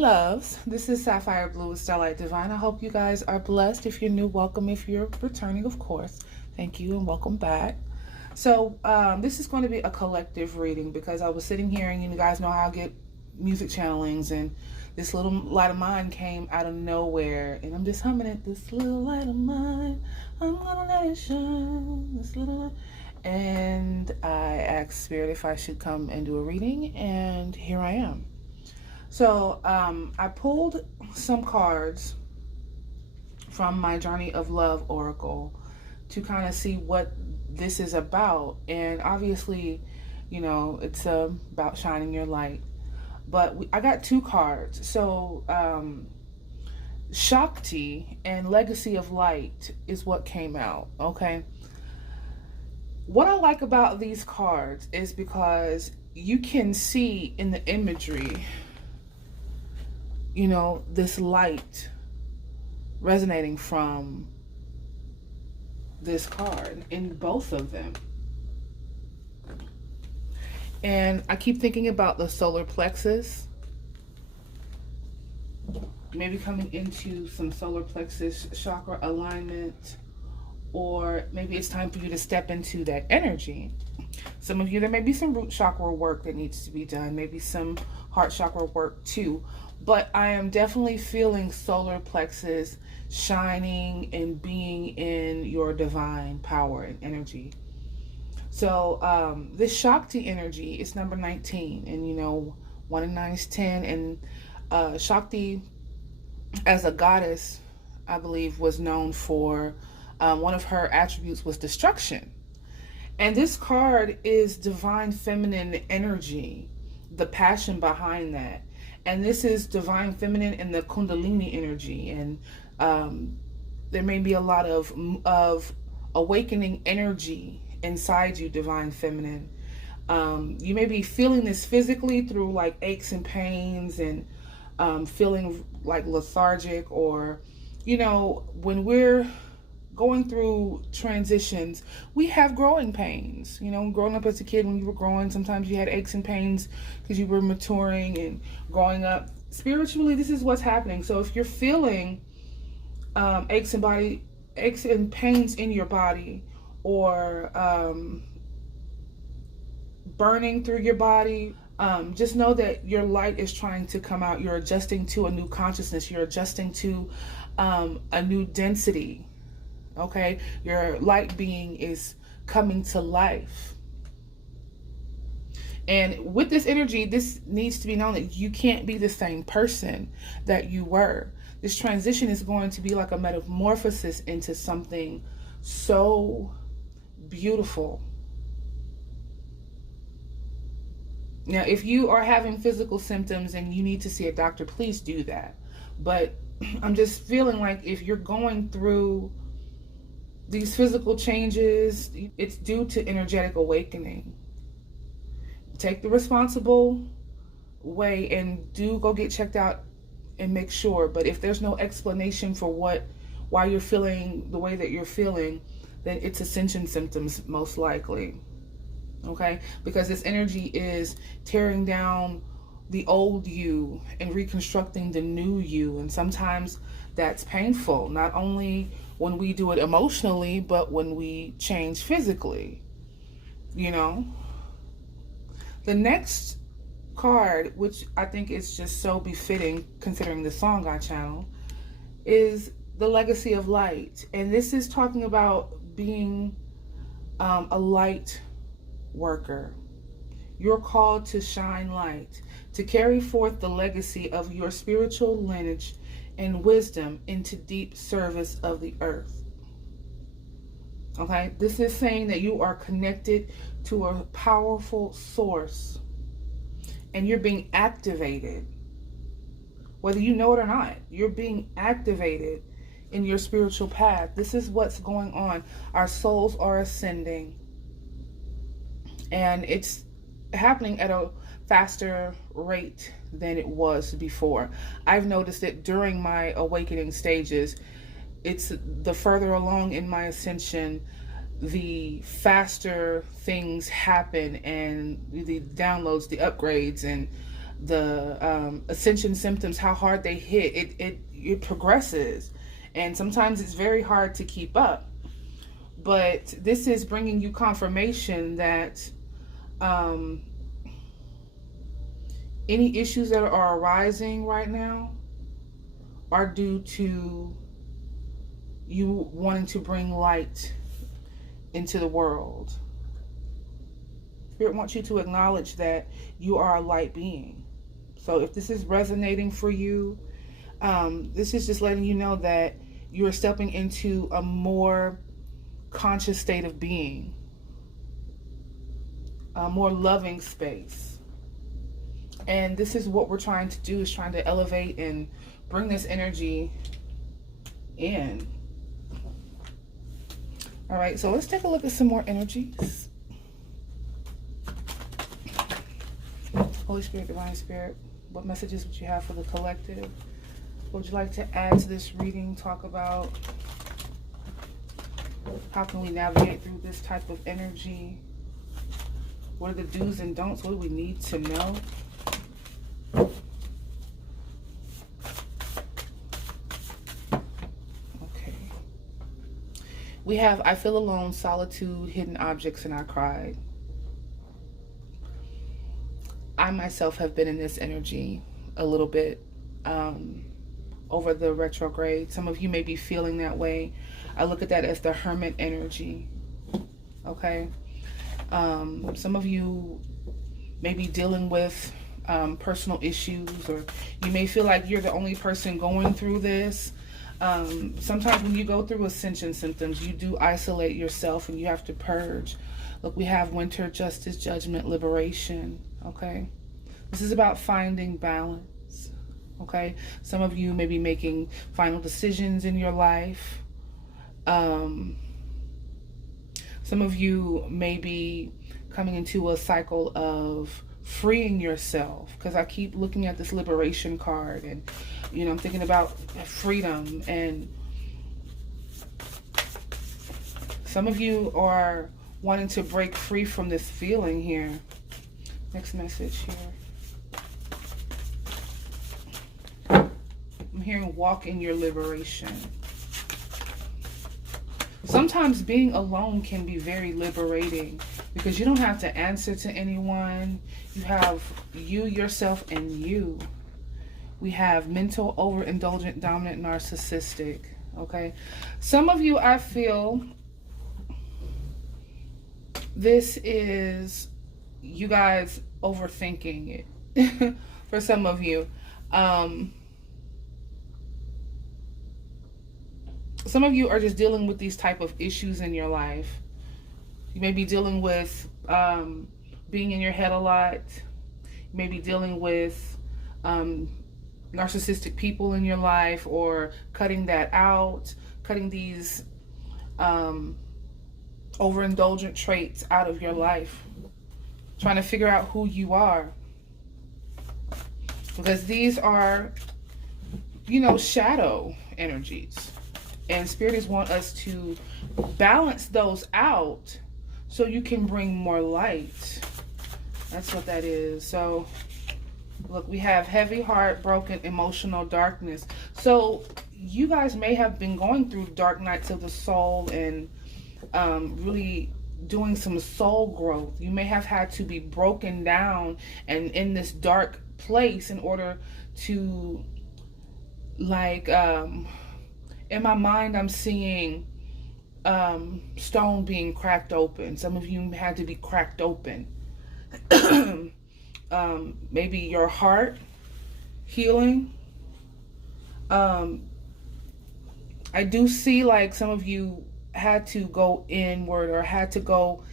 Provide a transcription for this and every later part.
loves, this is Sapphire Blu with Starlight Divine. I hope you guys are blessed. If you're new, welcome. If you're returning, of course, thank you and welcome back. So this is going to be a collective reading because I was sitting here and you guys know how I get music channelings, and this little light of mine came out of nowhere, and I'm just humming it. This little light of mine, I'm gonna let it shine. This little light. And I asked Spirit if I should come and do a reading, and here I am. So I pulled some cards from my Journey of Love Oracle to kind of see what this is about. And obviously, you know, it's about shining your light. But I got two cards. So Shakti and Legacy of Light is what came out, okay? What I like about these cards is because you can see in the imagery, you know, this light resonating from this card in both of them. And I keep thinking about the solar plexus, maybe coming into some solar plexus chakra alignment, or maybe it's time for you to step into that energy. Some of you, there may be some root chakra work that needs to be done, maybe some heart chakra work too. But I am definitely feeling solar plexus shining and being in your divine power and energy. So this Shakti energy is number 19. And you know, 1 and 9 is 10. And Shakti as a goddess, I believe, was known for, one of her attributes was destruction. And this card is divine feminine energy, the passion behind that. And this is divine feminine in the Kundalini energy. And there may be a lot of awakening energy inside you, divine feminine. You may be feeling this physically through like aches and pains and feeling like lethargic, or, you know, when we're going through transitions, we have growing pains. You know, growing up as a kid, when you were growing, sometimes you had aches and pains because you were maturing and growing up. Spiritually, this is what's happening. So if you're feeling aches and pains in your body, or burning through your body, just know that your light is trying to come out. You're adjusting to a new consciousness. You're adjusting to a new density. Okay, your light being is coming to life. And with this energy, this needs to be known that you can't be the same person that you were. This transition is going to be like a metamorphosis into something so beautiful. Now, if you are having physical symptoms and you need to see a doctor, please do that. But I'm just feeling like if you're going through these physical changes, it's due to energetic awakening. Take the responsible way and do go get checked out and make sure. But if there's no explanation for why you're feeling the way that you're feeling, then it's Ascension symptoms most likely. Okay? Because this energy is tearing down the old you and reconstructing the new you. And sometimes that's painful, not only when we do it emotionally, but when we change physically, you know. The next card, which I think is just so befitting considering the song I channeled, is the Legacy of Light. And this is talking about being a light worker. You're called to shine light, to carry forth the legacy of your spiritual lineage and wisdom into deep service of the earth. Okay, this is saying that you are connected to a powerful source and you're being activated. Whether you know it or not, you're being activated in your spiritual path. This is what's going on. Our souls are ascending, and it's happening at a faster rate than it was before. I've noticed it during my awakening stages. It's the further along in my ascension, the faster things happen, and the downloads, the upgrades, and the Ascension symptoms, how hard they hit. It progresses, and sometimes it's very hard to keep up. But this is bringing you confirmation that any issues that are arising right now are due to you wanting to bring light into the world. Spirit wants you to acknowledge that you are a light being. So if this is resonating for you, this is just letting you know that you're stepping into a more conscious state of being, a more loving space. And this is what we're trying to do, is trying to elevate and bring this energy in. All right, so let's take a look at some more energies. Holy Spirit, Divine Spirit, what messages would you have for the collective? What would you like to add to this reading? Talk about how can we navigate through this type of energy? What are the do's and don'ts? What do we need to know? Okay. We have, I feel alone, solitude, hidden objects, and I cried. I myself have been in this energy a little bit over the retrograde. Some of you may be feeling that way. I look at that as the hermit energy. Okay. Some of you may be dealing with personal issues, or you may feel like you're the only person going through this. Sometimes when you go through Ascension symptoms, you do isolate yourself and you have to purge. Look, we have winter, justice, judgment, liberation. Okay, this is about finding balance. Okay, some of you may be making final decisions in your life. Some of you may be coming into a cycle of freeing yourself, because I keep looking at this liberation card, and you know, I'm thinking about freedom. And some of you are wanting to break free from this feeling here. Next message here. I'm hearing walk in your liberation. Sometimes being alone can be very liberating, because you don't have to answer to anyone. You have you, yourself, and you. We have mental, overindulgent, dominant, narcissistic. Okay. Some of you, I feel this is you guys overthinking it. For some of you. Some of you are just dealing with these type of issues in your life. You may be dealing with being in your head a lot. You may be dealing with narcissistic people in your life, or cutting that out, cutting these overindulgent traits out of your life. Trying to figure out who you are. Because these are, you know, shadow energies. And spirits want us to balance those out so you can bring more light. That's what that is. So, look, we have heavy heart, broken, emotional darkness. So, you guys may have been going through dark nights of the soul and really doing some soul growth. You may have had to be broken down and in this dark place in order to, like, in my mind, I'm seeing stone being cracked open. Some of you had to be cracked open. Maybe your heart healing. I do see like some of you had to go inward, or had to go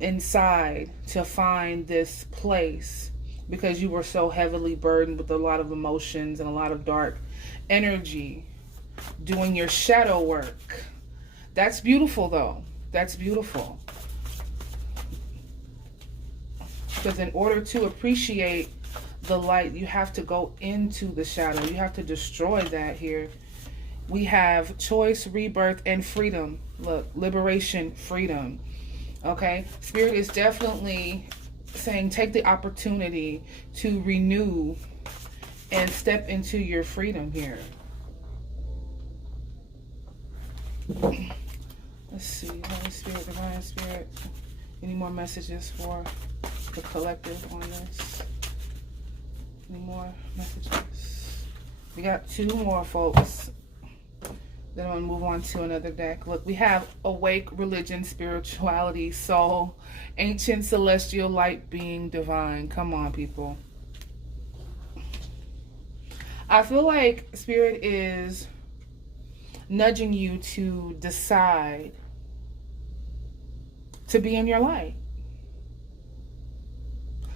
inside to find this place, because you were so heavily burdened with a lot of emotions and a lot of dark energy. Doing your shadow work. That's beautiful, though. That's beautiful. Because in order to appreciate the light, you have to go into the shadow. You have to destroy that here. We have choice, rebirth, and freedom. Look, liberation, freedom. Okay? Spirit is definitely saying take the opportunity to renew and step into your freedom here. Let's see, Holy Spirit, Divine Spirit, any more messages for the collective on this? Any more messages? We got 2 more, folks. Then I'm going to move on to another deck. Look, we have awake, religion, spirituality, soul, ancient, celestial, light, being, divine. Come on, people. I feel like Spirit is nudging you to decide to be in your light.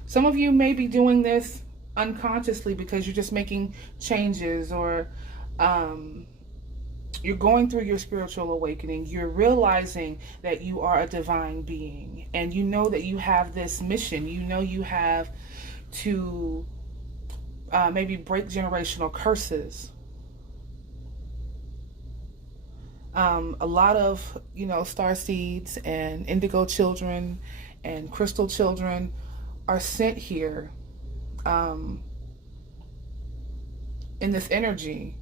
Some of you may be doing this unconsciously because you're just making changes, or you're going through your spiritual awakening. You're realizing that you are a divine being, and you know that you have this mission. You know you have to maybe break generational curses. A lot of, star seeds and indigo children and crystal children are sent here in this energy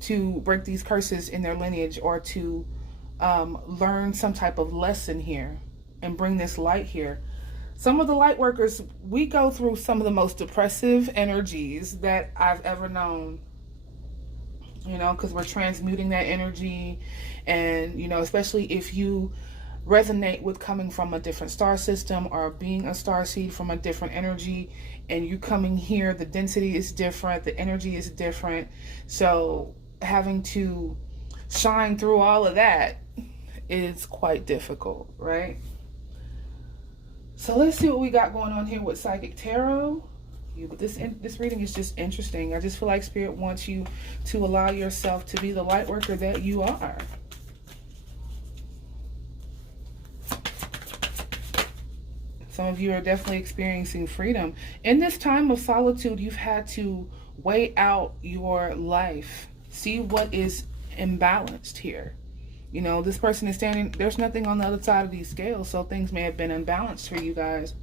to break these curses in their lineage, or to learn some type of lesson here and bring this light here. Some of the light workers, we go through some of the most depressive energies that I've ever known, because we're transmuting that energy. And, especially if you resonate with coming from a different star system or being a star seed from a different energy, and you coming here, the density is different, the energy is different. So having to shine through all of that is quite difficult, right? So let's see what we got going on here with Psychic Tarot. But this reading is just interesting. I just feel like Spirit wants you to allow yourself to be the light worker that you are. Some of you are definitely experiencing freedom. In this time of solitude, you've had to weigh out your life. See what is imbalanced here. This person is standing, there's nothing on the other side of these scales, so things may have been imbalanced for you guys.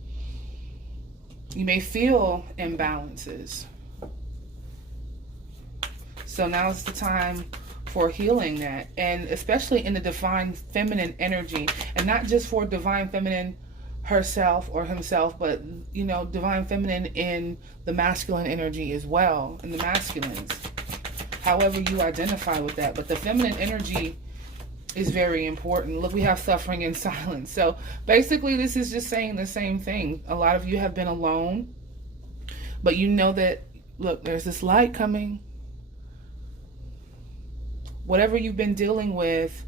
You may feel imbalances. So now is the time for healing that, and especially in the divine feminine energy, and not just for divine feminine herself or himself, but divine feminine in the masculine energy as well, in the masculines, however you identify with that. But the feminine energy is very important. Look, we have suffering in silence. So basically this is just saying the same thing. A lot of you have been alone, but you know that, look, there's this light coming. Whatever you've been dealing with,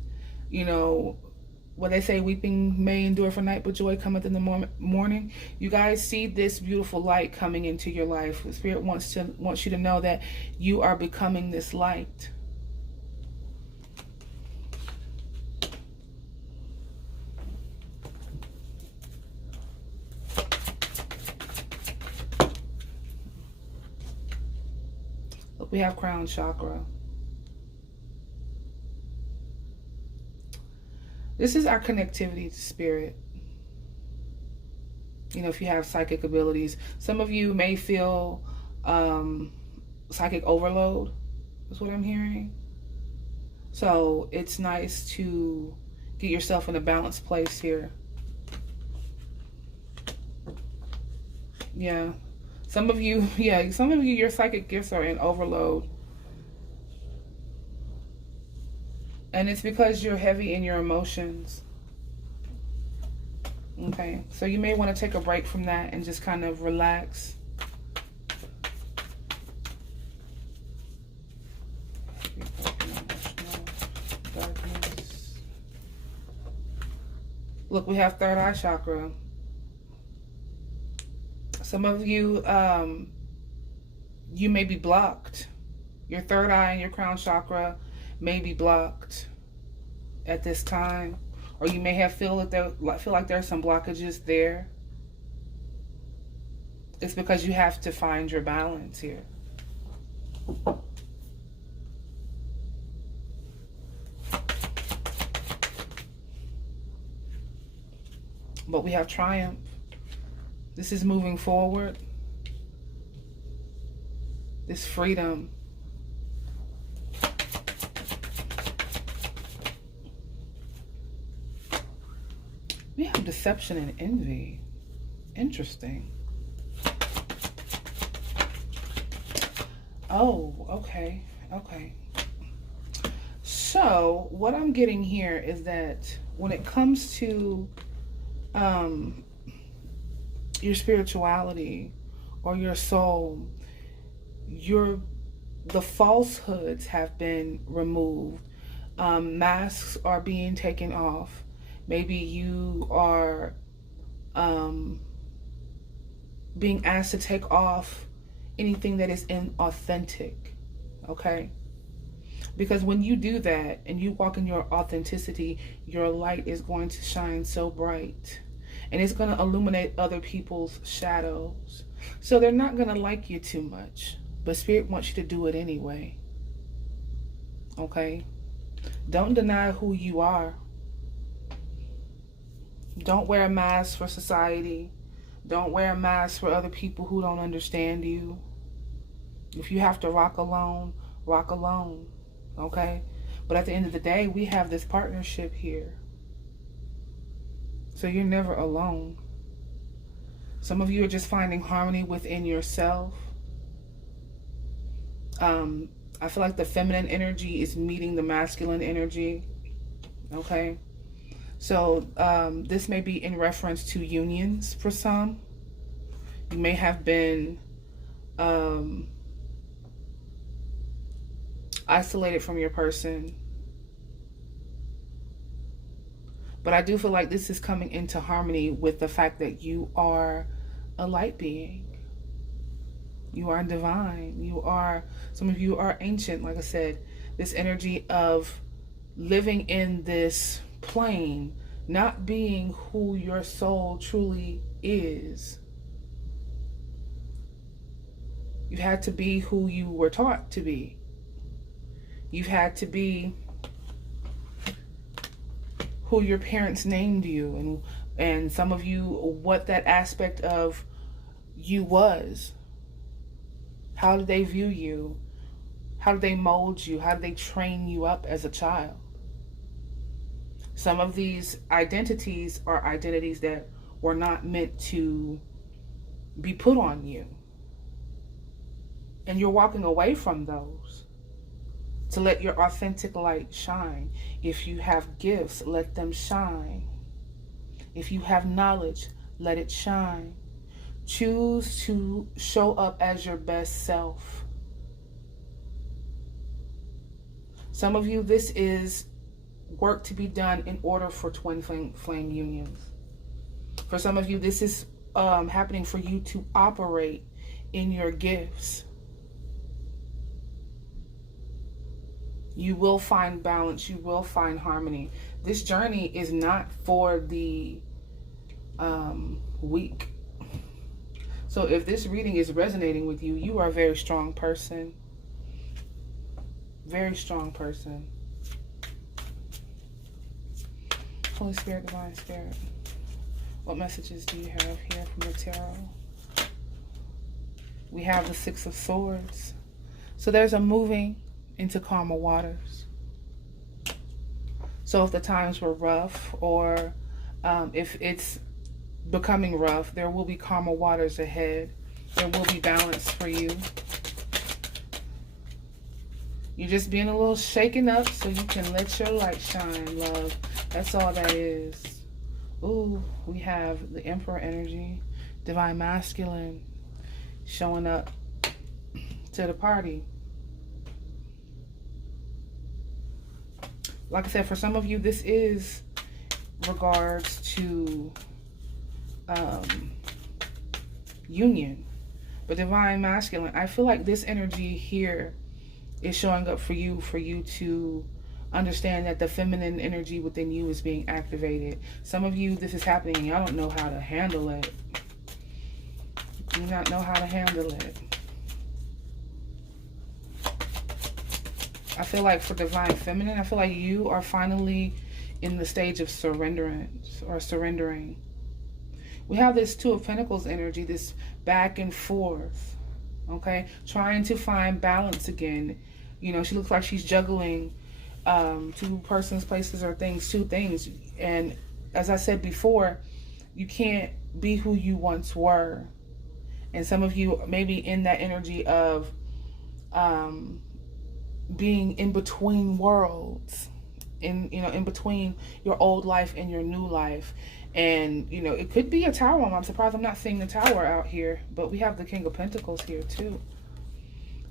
what they say, weeping may endure for night, but joy cometh in the morning. You guys see this beautiful light coming into your life. The Spirit wants you to know that you are becoming this light. Look, we have crown chakra. This is our connectivity to Spirit. If you have psychic abilities. Some of you may feel psychic overload, is what I'm hearing. So it's nice to get yourself in a balanced place here. Yeah. Some of you, your psychic gifts are in overload. And it's because you're heavy in your emotions. Okay, so you may want to take a break from that and just kind of relax. Look, we have third eye chakra. Some of you, you may be blocked. Your third eye and your crown chakra may be blocked at this time, or you may have feel like there's some blockages there. It's because you have to find your balance here. But we have triumph. This is moving forward. This freedom. We have deception and envy. Interesting. Oh, okay. Okay. So, what I'm getting here is that when it comes to your spirituality or your soul, the falsehoods have been removed. Masks are being taken off. Maybe you are being asked to take off anything that is inauthentic, okay? Because when you do that and you walk in your authenticity, your light is going to shine so bright. And it's going to illuminate other people's shadows. So they're not going to like you too much. But Spirit wants you to do it anyway. Okay? Don't deny who you are. Don't wear a mask for society. Don't wear a mask for other people who don't understand you. If you have to rock alone, rock alone. Okay? But at the end of the day, we have this partnership here. So you're never alone. Some of you are just finding harmony within yourself. I feel like the feminine energy is meeting the masculine energy. Okay? So this may be in reference to unions for some. You may have been isolated from your person. But I do feel like this is coming into harmony with the fact that you are a light being. You are divine. You are, some of you are ancient, like I said. This energy of living in this plane, not being who your soul truly is. You've had to be who you were taught to be. You've had to be who your parents named you, and some of you, what that aspect of you was. How did they view you? How did they mold you? How did they train you up as a child? Some of these identities are identities that were not meant to be put on you. And you're walking away from those to let your authentic light shine. If you have gifts, let them shine. If you have knowledge, let it shine. Choose to show up as your best self. Some of you, this is work to be done in order for twin flame unions. For some of you, this is happening for you to operate in your gifts. You will find balance. You will find harmony. This journey is not for the weak. So if this reading is resonating with you, you are a very strong person. Very strong person. Holy Spirit, Divine Spirit, what messages do you have here from the tarot? We have the Six of Swords. So there's a moving into calmer waters. So if the times were rough, or if it's becoming rough, there will be calmer waters ahead. There will be balance for you. You're just being a little shaken up so you can let your light shine, love. That's all that is. Ooh, we have the Emperor energy, Divine Masculine, showing up to the party. Like I said, for some of you, this is regards to union. But Divine Masculine, I feel like this energy here is showing up for you to understand that the feminine energy within you is being activated. Some of you, this is happening and y'all don't know how to handle it. You do not know how to handle it. I feel like for Divine Feminine, I feel like you are finally in the stage of surrenderance or surrendering. We have this Two of Pentacles energy, this back and forth, okay? Trying to find balance again. You know, she looks like she's juggling two persons, places, or things, two things. And as I said before, you can't be who you once were. And some of you may be in that energy of being in between worlds, in between your old life and your new life. And it could be a tower. I'm surprised I'm not seeing the tower out here, but we have the King of Pentacles here too.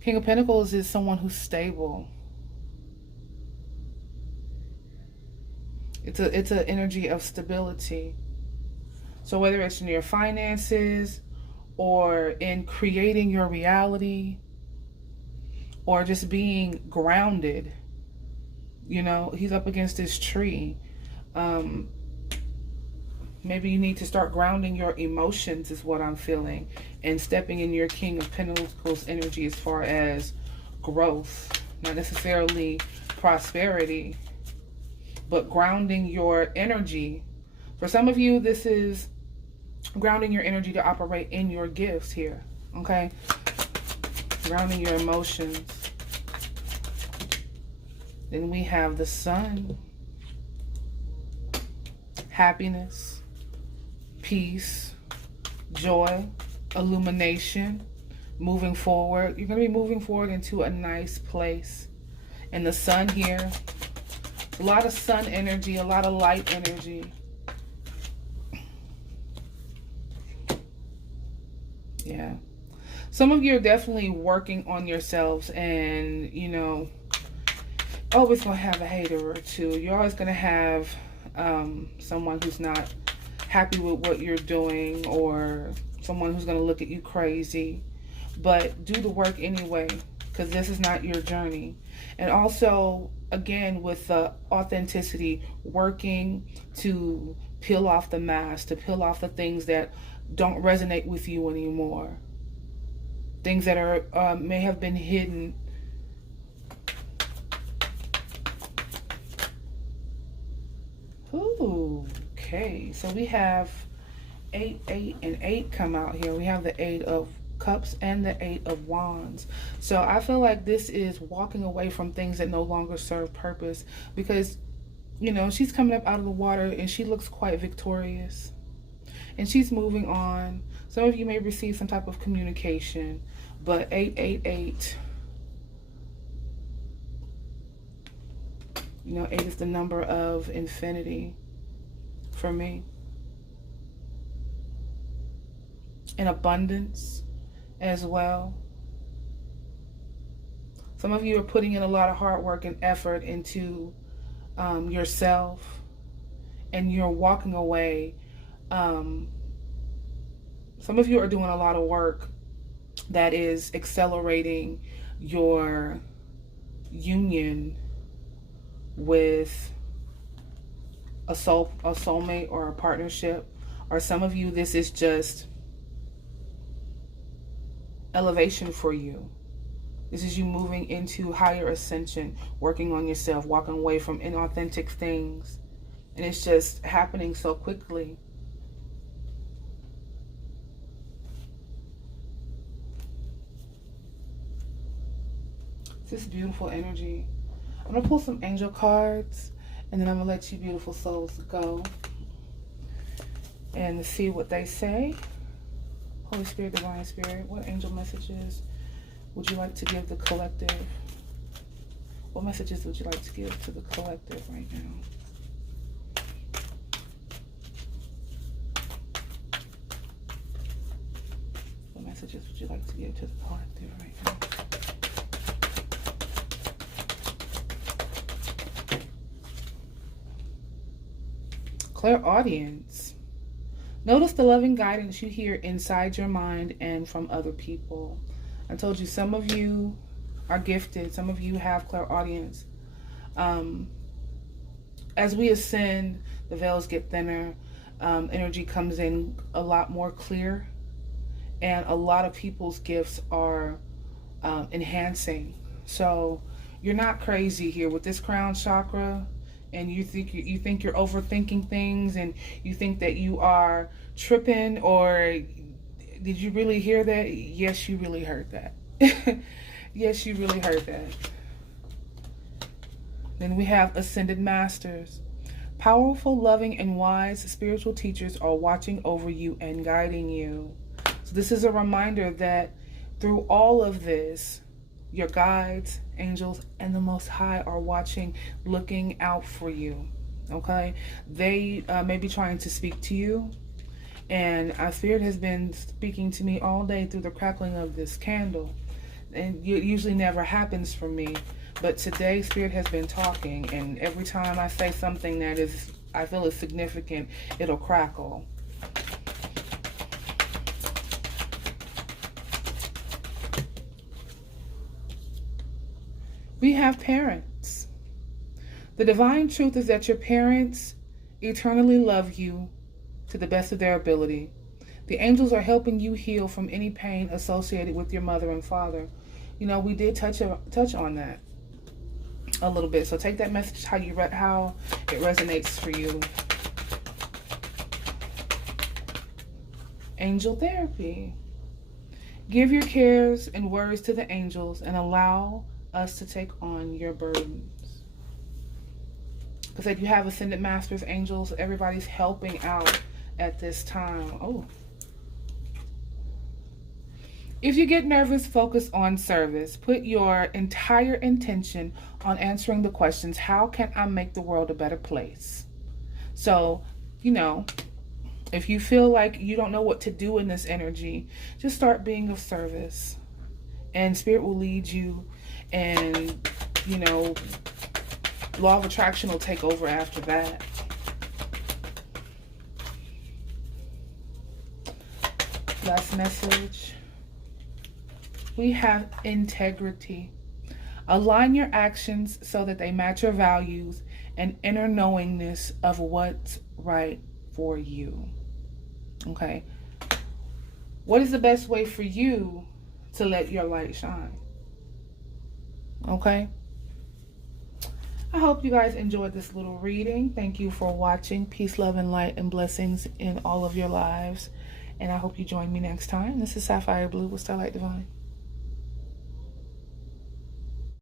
King of Pentacles is someone who's stable. It's an energy of stability. So whether it's in your finances or in creating your reality or just being grounded, he's up against this tree. Maybe you need to start grounding your emotions is what I'm feeling, and stepping in your King of Pentacles energy as far as growth, not necessarily prosperity, but grounding your energy. For some of you, this is grounding your energy to operate in your gifts here, okay? Grounding your emotions. Then we have the Sun. Happiness, peace, joy, illumination, moving forward. You're going to be moving forward into a nice place. And the Sun here, a lot of sun energy, a lot of light energy. Yeah. Some of you are definitely working on yourselves, and, always going to have a hater or two. You're always going to have someone who's not happy with what you're doing, or someone who's going to look at you crazy. But do the work anyway, because this is not your journey. And also, again, with the authenticity, working to peel off the mask, to peel off the things that don't resonate with you anymore. Things that are may have been hidden. Ooh, okay. So we have 8, 8, and 8 come out here. We have the 8 of Cups and the 8 of Wands. So I feel like this is walking away from things that no longer serve purpose, because she's coming up out of the water and she looks quite victorious, and she's moving on. Some of you may receive some type of communication, but 888, 8 is the number of infinity for me, and abundance as well. Some of you are putting in a lot of hard work and effort into yourself, and you're walking away. Some of you are doing a lot of work that is accelerating your union with a soulmate or a partnership. Or some of you, this is just elevation for you. This is you moving into higher ascension, working on yourself, walking away from inauthentic things. And it's just happening so quickly. This beautiful energy. I'm going to pull some angel cards, and then I'm going to let you beautiful souls go and see what they say. Holy Spirit, Divine Spirit, what angel messages would you like to give the collective? What messages would you like to give to the collective right now? What messages would you like to give to the collective right now? Clairaudience. Notice the loving guidance you hear inside your mind and from other people. I told you some of you are gifted. Some of you have clairaudience. As we ascend, the veils get thinner. Energy comes in a lot more clear. And a lot of people's gifts are enhancing. So you're not crazy here. With this crown chakra, and you think you're overthinking things, and you think that you are tripping, or did you really hear that? Yes, you really heard that. Yes, you really heard that. Then we have Ascended Masters. Powerful, loving, and wise spiritual teachers are watching over you and guiding you. So this is a reminder that through all of this, your guides, angels, and the Most High are watching, looking out for you. Okay? They may be trying to speak to you. And our Spirit has been speaking to me all day through the crackling of this candle. And it usually never happens for me. But today, Spirit has been talking. And every time I say something that I feel is significant, it'll crackle. We have parents. The divine truth is that your parents eternally love you to the best of their ability. The angels are helping you heal from any pain associated with your mother and father. You know, we did touch on that a little bit. So take that message how it resonates for you. Angel therapy. Give your cares and worries to the angels and allow us to take on your burdens. Because like you have Ascended Masters, angels, everybody's helping out at this time. Oh. If you get nervous, focus on service. Put your entire intention on answering the questions, how can I make the world a better place? So, you know, if you feel like you don't know what to do in this energy, just start being of service. And Spirit will lead you, and, you know, law of attraction will take over after that. Last message. We have integrity. Align your actions so that they match your values and inner knowingness of what's right for you. Okay. What is the best way for you to let your light shine? Okay. I hope you guys enjoyed this little reading. Thank you for watching. Peace, love, and light and blessings in all of your lives. And I hope you join me next time. This is Sapphire Blue with Starlight Divine.